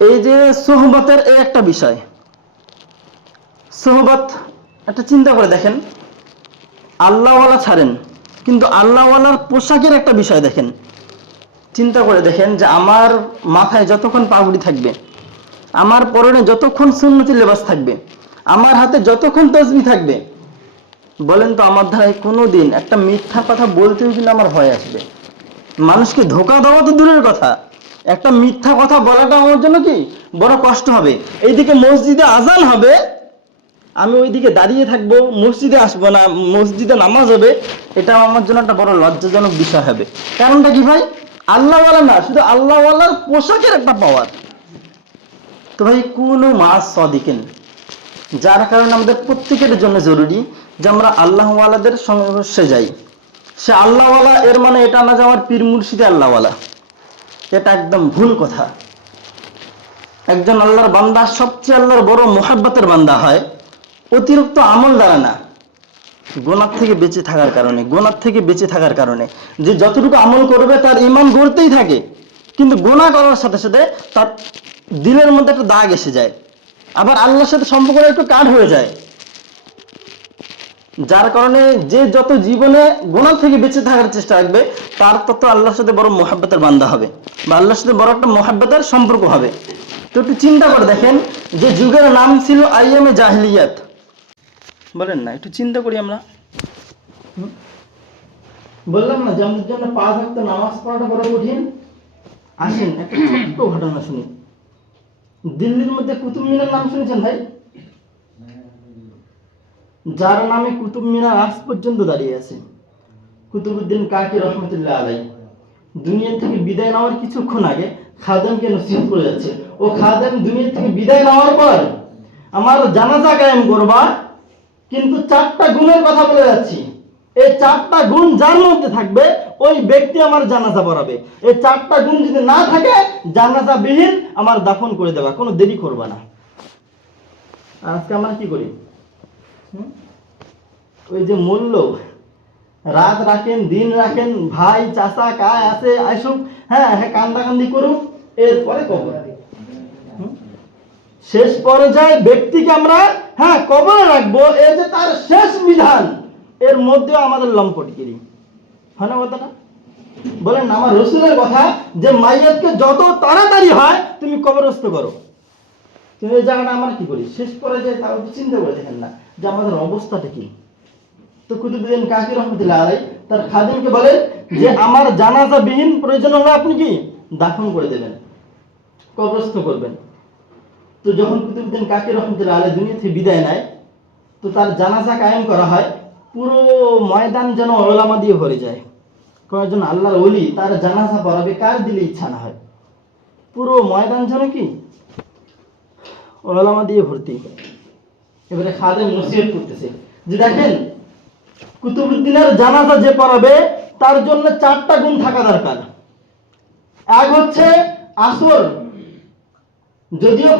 এই যে সোহবতের এই একটা বিষয়, সোহবত একটা চিন্তা করে দেখেন, আল্লাহওয়ালা ছাড়েন, কিন্তু আল্লাহওয়ালার পোশাকের একটা বিষয় দেখেন, চিন্তা করে দেখেন যে আমার মাথায় যতক্ষণ পাগড়ি থাকবে, আমার পরনে যতক্ষণ সুন্নতি লেবাস থাকবে, আমার হাতে যতক্ষণ তসবিহ থাকবে, বলেন তো আমার ধারায় কোনোদিন একটা মিথ্যা কথা বলতেও কিন্তু আমার ভয় আসবে। মানুষকে ধোঁকা দেওয়া তো দূরের কথা, একটা মিথ্যা কথা বলাটা আমার জন্য কি বড় কষ্ট হবে। এইদিকে মসজিদে আজান হবে, আমি ওইদিকে দাঁড়িয়ে থাকবো, মসজিদে আসবো না, মসজিদে নামাজ হবে, এটা আমার জন্য একটা বড় লজ্জাজনক বিষয় হবে। কারণটা কি ভাই? আল্লাহওয়ালা না, শুধু আল্লাহওয়ালার পোশাকের একটা পাওয়ার। তো ভাই কোনো মাস সদিকেন, যার কারণে আমাদের প্রত্যেকের জন্য জরুরি যে আমরা আল্লাহওয়ালাদের সংঘর্ষে যাই। সে আল্লাহওয়ালা এর মানে এটা না যে আমার পীর মুর্শিদে আল্লাহওয়ালা, এটা একদম ভুল কথা। একজন আল্লাহর বান্দা সবচেয়ে আল্লাহর বড় মোহাব্বতের বান্দা হয় অতিরিক্ত আমল দ্বারা না, গোনার থেকে বেঁচে থাকার কারণে। গোনার থেকে বেঁচে থাকার কারণে যে যতটুকু আমল করবে তার ঈমান গড়তেই থাকে, কিন্তু গোনা করার সাথে সাথে তার দিলের মধ্যে একটা দাগ এসে যায়, আবার আল্লাহর সাথে সম্পর্ক একটু কাট হয়ে যায়। যার কারণে যে যত জীবনে গুনাহ থেকে বেঁচে থাকার চেষ্টা রাখবে, তার তত আল্লাহর সাথে বড় মোহাব্বতের বান্দা হবে, বা আল্লাহর সাথে বড় একটা মোহাব্বতের সম্পর্ক হবে। তো একটু চিন্তা করে দেখেন, যে যুগের নাম ছিল আইয়ামে জাহিলিয়াত, বলেন না, একটু চিন্তা করি আমরা। বললাম না যে আমাদের জন্য 5 ওয়াক্ত নামাজ পড়াটা বড় কঠিন। আসেন একটা ছোট্ট ঘটনা শুনি। দিল্লির মধ্যে কুতুব মিনার নাম শুনেছেন ভাই? যার নামে কুতুব মিনার আজ পর্যন্ত দাঁড়িয়ে আছে, কুতুবউদ্দিন কাকি রহমতুল্লাহ আলাইহি। দুনিয়া থেকে বিদায় নেওয়ার কিছুক্ষণ আগে খাদেমকে নসিহত করে যাচ্ছে, ও খাদেম, দুনিয়া থেকে বিদায় নেওয়ার পর আমার জানাজা কায়েম করবা, কিন্তু 4টা গুণের কথা বলে যাচ্ছি। এই 4টা গুণ যার মধ্যে থাকবে ওই ব্যক্তি আমার জানাজা পড়াবে। এই 4টা গুণ যদি না থাকে, জানাজা বিহীন আমার দাফন করে দেবা, কোনো দেরি করবা না। আজকে আমরা কি করি? ওই যে মূল্য, রাত রাখেন, দিন রাখেন, ভাই চাচা কায় আছে আইসুক, হ্যাঁ কান্দাকান্দি করুক, এরপরে কবর। শেষ পর্যায়ে ব্যক্তিকে আমরা কবরে রাখবো, এই যে তার শেষ বিধান, এর মধ্যে আমাদের লম্পটগিরি হয় না কথাটা? বলেন না, আমার রসুলের কথা যে মাইয়াতকে যত তাড়াতাড়ি হয় তুমি কবরস্থ করো। কিন্তু এই জায়গাটা আমরা কি করি? শেষ পর্যায়ে তাও চিন্তা করে দেখেন না যে আমাদের অবস্থাটা কি। তো কুতুবউদ্দিন কাকি রহমতুল্লাহ আলাইহি তার খাদিমকে বলেন যে আমার জানাজা বিহীন প্রয়োজন হলে আপনি কি দাফন করে দেবেন, কবরস্থ করবেন। তো যখন কুতুবউদ্দিন কাকি রহমতুল্লাহ আলাইহি দুনিয়া থেকে বিদায় নেয়, তো তার জানাজা কায়েম করা হয়, পুরো ময়দান যেন ওলামা দিয়ে ভরে যায়। কয়েকজন আল্লাহর ওলি তার জানাজা পড়াবে, কার দিলে ইচ্ছা না হয়, পুরো ময়দান যেন কি ওলামা দিয়ে ভর্তি। এবারে খাদেম নসিহত করতেছে যে দেখেন, কুতুবউদ্দিনের জানাজা যে পড়াবে তার জন্য 4টা গুণ থাকা দরকার। এক হচ্ছে আসর, যদিও